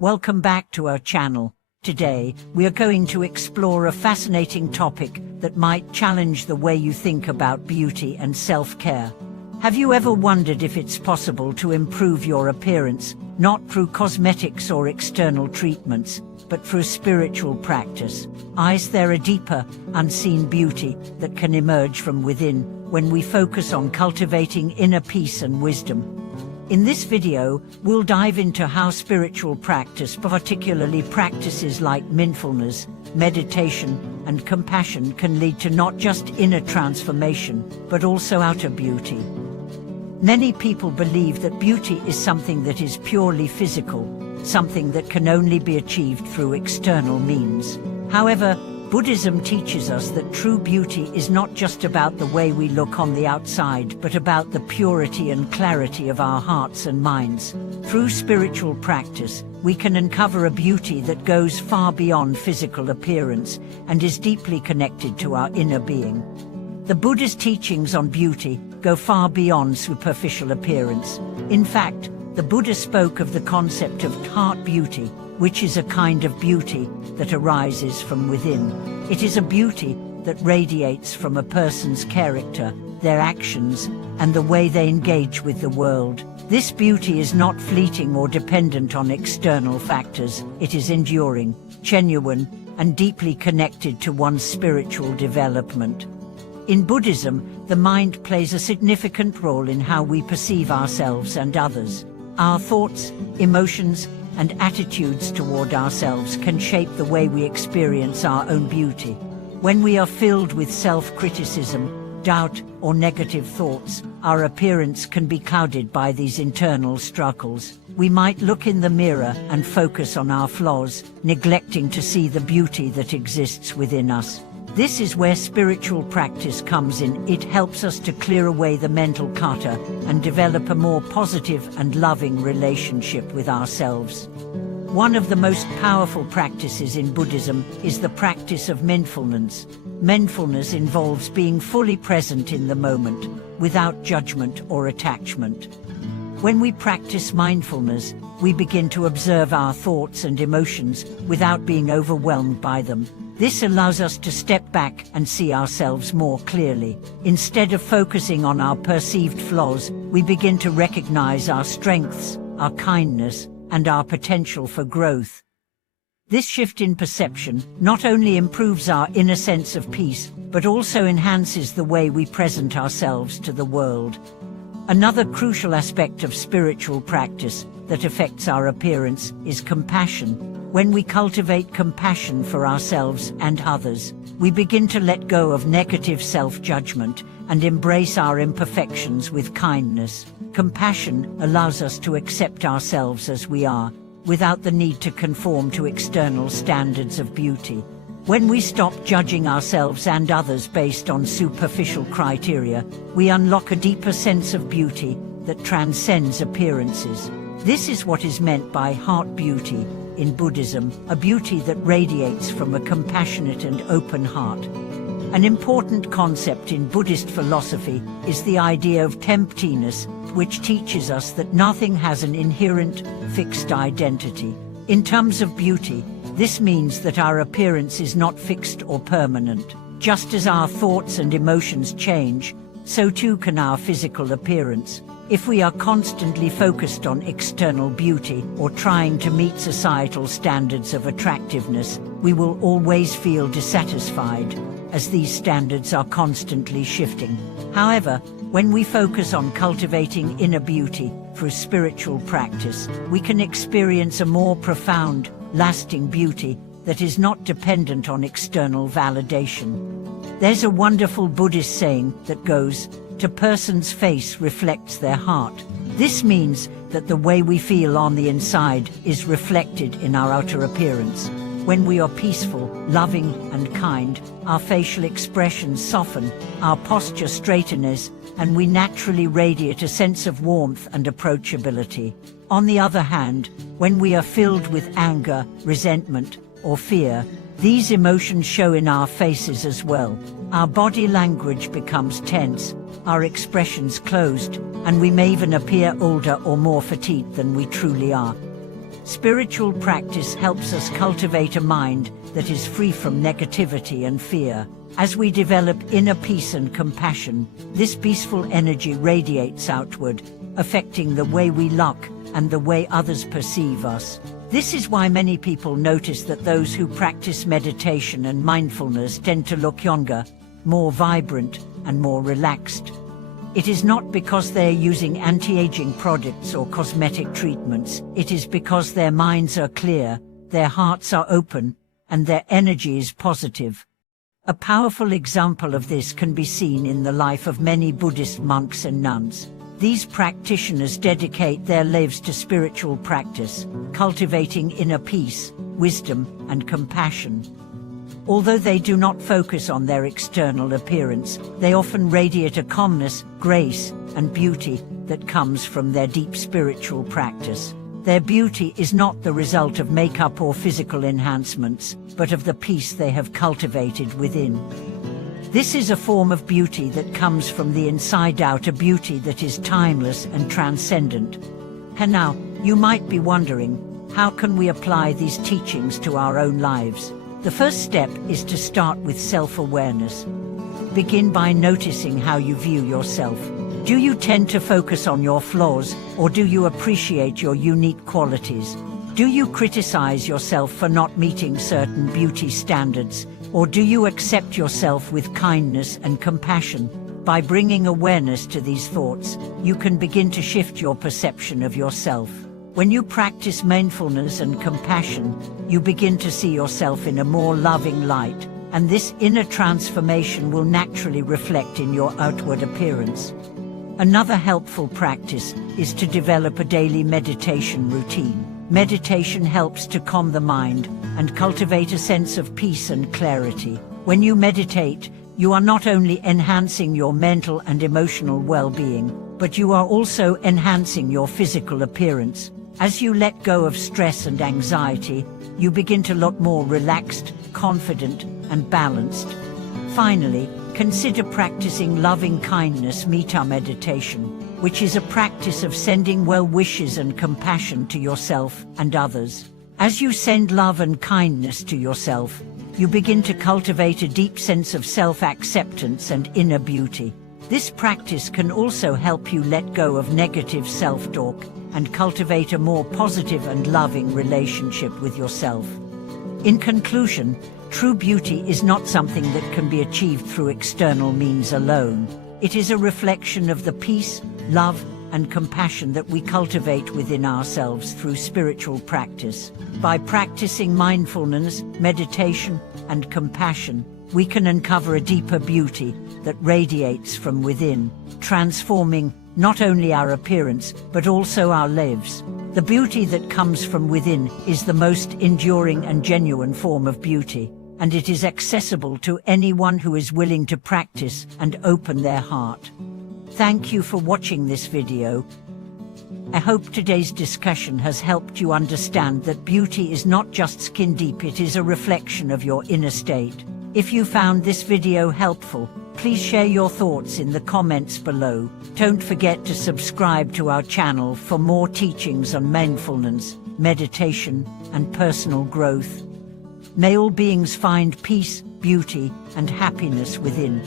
Welcome back to our channel. Today, we are going to explore a fascinating topic that might challenge the way you think about beauty and self-care. Have you ever wondered if it's possible to improve your appearance, not through cosmetics or external treatments, but through spiritual practice? Is there a deeper, unseen beauty that can emerge from within when we focus on cultivating inner peace and wisdom? In this video, we'll dive into how spiritual practice, particularly practices like mindfulness, meditation, and compassion, can lead to not just inner transformation, but also outer beauty. Many people believe that beauty is something that is purely physical, something that can only be achieved through external means. However, Buddhism teaches us that true beauty is not just about the way we look on the outside, but about the purity and clarity of our hearts and minds. Through spiritual practice, we can uncover a beauty that goes far beyond physical appearance and is deeply connected to our inner being. The Buddha's teachings on beauty go far beyond superficial appearance. In fact, the Buddha spoke of the concept of heart beauty, which is a kind of beauty that arises from within. It is a beauty that radiates from a person's character, their actions, and the way they engage with the world. This beauty is not fleeting or dependent on external factors. It is enduring, genuine, and deeply connected to one's spiritual development. In Buddhism, the mind plays a significant role in how we perceive ourselves and others. Our thoughts, emotions, and attitudes toward ourselves can shape the way we experience our own beauty. When we are filled with self-criticism, doubt, or negative thoughts, our appearance can be clouded by these internal struggles. We might look in the mirror and focus on our flaws, neglecting to see the beauty that exists within us. This is where spiritual practice comes in. It helps us to clear away the mental clutter and develop a more positive and loving relationship with ourselves. One of the most powerful practices in Buddhism is the practice of mindfulness. Mindfulness involves being fully present in the moment, without judgment or attachment. When we practice mindfulness, we begin to observe our thoughts and emotions without being overwhelmed by them. This allows us to step back and see ourselves more clearly. Instead of focusing on our perceived flaws, we begin to recognize our strengths, our kindness, and our potential for growth. This shift in perception not only improves our inner sense of peace, but also enhances the way we present ourselves to the world. Another crucial aspect of spiritual practice that affects our appearance is compassion. When we cultivate compassion for ourselves and others, we begin to let go of negative self-judgment and embrace our imperfections with kindness. Compassion allows us to accept ourselves as we are, without the need to conform to external standards of beauty. When we stop judging ourselves and others based on superficial criteria, we unlock a deeper sense of beauty that transcends appearances. This is what is meant by heart beauty in Buddhism, a beauty that radiates from a compassionate and open heart. An important concept in Buddhist philosophy is the idea of emptiness, which teaches us that nothing has an inherent, fixed identity. In terms of beauty, this means that our appearance is not fixed or permanent. Just as our thoughts and emotions change, so too can our physical appearance. If we are constantly focused on external beauty or trying to meet societal standards of attractiveness, we will always feel dissatisfied, as these standards are constantly shifting. However, when we focus on cultivating inner beauty through spiritual practice, we can experience a more profound, lasting beauty that is not dependent on external validation. There's a wonderful Buddhist saying that goes, "A person's face reflects their heart." This means that the way we feel on the inside is reflected in our outer appearance. When we are peaceful, loving, and kind, our facial expressions soften, our posture straightens, and we naturally radiate a sense of warmth and approachability. On the other hand, when we are filled with anger, resentment, or fear, these emotions show in our faces as well. Our body language becomes tense, our expressions closed, and we may even appear older or more fatigued than we truly are. Spiritual practice helps us cultivate a mind that is free from negativity and fear. As we develop inner peace and compassion, this peaceful energy radiates outward, affecting the way we look and the way others perceive us. This is why many people notice that those who practice meditation and mindfulness tend to look younger, more vibrant, and more relaxed. It is not because they are using anti-aging products or cosmetic treatments. It is because their minds are clear, their hearts are open, and their energy is positive. A powerful example of this can be seen in the life of many Buddhist monks and nuns. These practitioners dedicate their lives to spiritual practice, cultivating inner peace, wisdom, and compassion. Although they do not focus on their external appearance, they often radiate a calmness, grace, and beauty that comes from their deep spiritual practice. Their beauty is not the result of makeup or physical enhancements, but of the peace they have cultivated within. This is a form of beauty that comes from the inside out, a beauty that is timeless and transcendent. And now, you might be wondering, how can we apply these teachings to our own lives? The first step is to start with self-awareness. Begin by noticing how you view yourself. Do you tend to focus on your flaws, or do you appreciate your unique qualities? Do you criticize yourself for not meeting certain beauty standards, or do you accept yourself with kindness and compassion? By bringing awareness to these thoughts, you can begin to shift your perception of yourself. When you practice mindfulness and compassion, you begin to see yourself in a more loving light, and this inner transformation will naturally reflect in your outward appearance. Another helpful practice is to develop a daily meditation routine. Meditation helps to calm the mind and cultivate a sense of peace and clarity. When you meditate, you are not only enhancing your mental and emotional well-being, but you are also enhancing your physical appearance. As you let go of stress and anxiety, you begin to look more relaxed, confident, and balanced. Finally, consider practicing loving kindness metta meditation, which is a practice of sending well wishes and compassion to yourself and others. As you send love and kindness to yourself, you begin to cultivate a deep sense of self-acceptance and inner beauty. This practice can also help you let go of negative self-talk and cultivate a more positive and loving relationship with yourself. In conclusion, true beauty is not something that can be achieved through external means alone. It is a reflection of the peace, love, and compassion that we cultivate within ourselves through spiritual practice. By practicing mindfulness, meditation, and compassion, we can uncover a deeper beauty that radiates from within, transforming not only our appearance, but also our lives. The beauty that comes from within is the most enduring and genuine form of beauty, and it is accessible to anyone who is willing to practice and open their heart. Thank you for watching this video. I hope today's discussion has helped you understand that beauty is not just skin deep, it is a reflection of your inner state. If you found this video helpful, please share your thoughts in the comments below. Don't forget to subscribe to our channel for more teachings on mindfulness, meditation, and personal growth. May all beings find peace, beauty, and happiness within.